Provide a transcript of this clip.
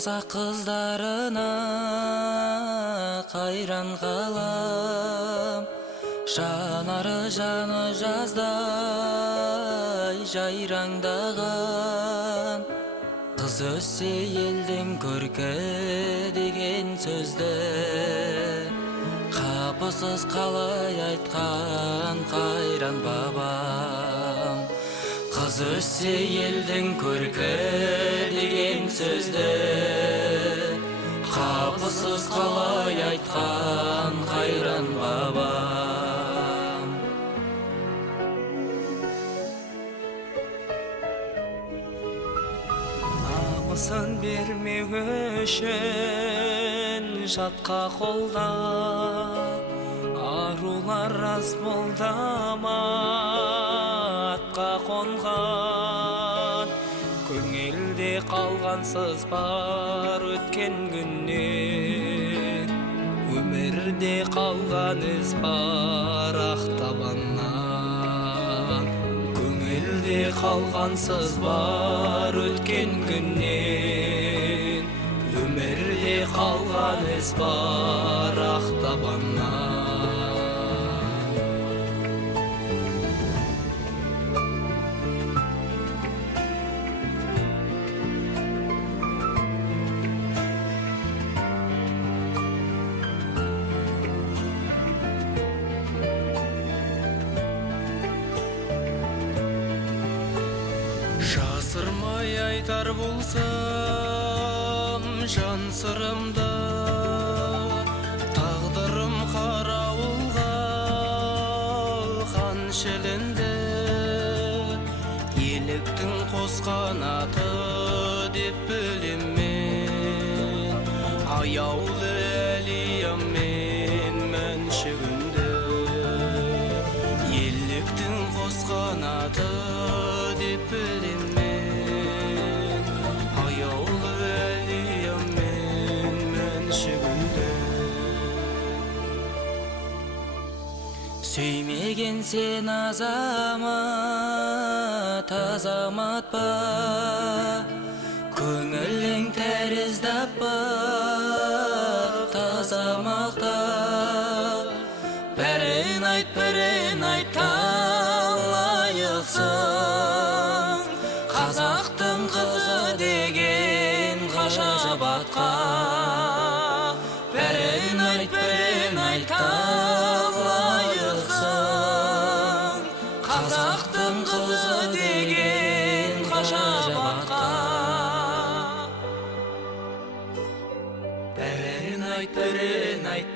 Қазақ қыздарына қайран қалам, жанары жаны жаздай жайраңдаған. Қыз өссе елдің көркі деген сөзді қапысыз қалай айтқан қайран бабам. Қыз өссе елдің көркі деген сөзді қапысыз қалай айтқан қайран бабам. Намысын бермеу үшін жатқа қолдап, арулар аз молдама атқа қонған. Көңілде қалғансыз бар өткен күннен, өмірде қалған із бар ақтабаннан. Көңілде қалғансыз бар өткен күннен, өмірде қалған із бар ақтабаннан. Жасырмай айтар болсам жан сырымды, тағдырым қарауылға қан шілінді. Еліктің қос қанаты деп білем мен, аяулы әлияммен мәншігінді. Еліктің қос қанаты деп білем мен, аяулы әлияммен мәншігінді. Сүймеген сен азамат, азамат па? Көңілің тәрізді аппақ, таза мақтап. Бірін айт талайықсың, қазақтың қызы деген ғажап атқа. Бірін айт талайықсың, қазақтың қызы деген ғажап атқа. Бірін айт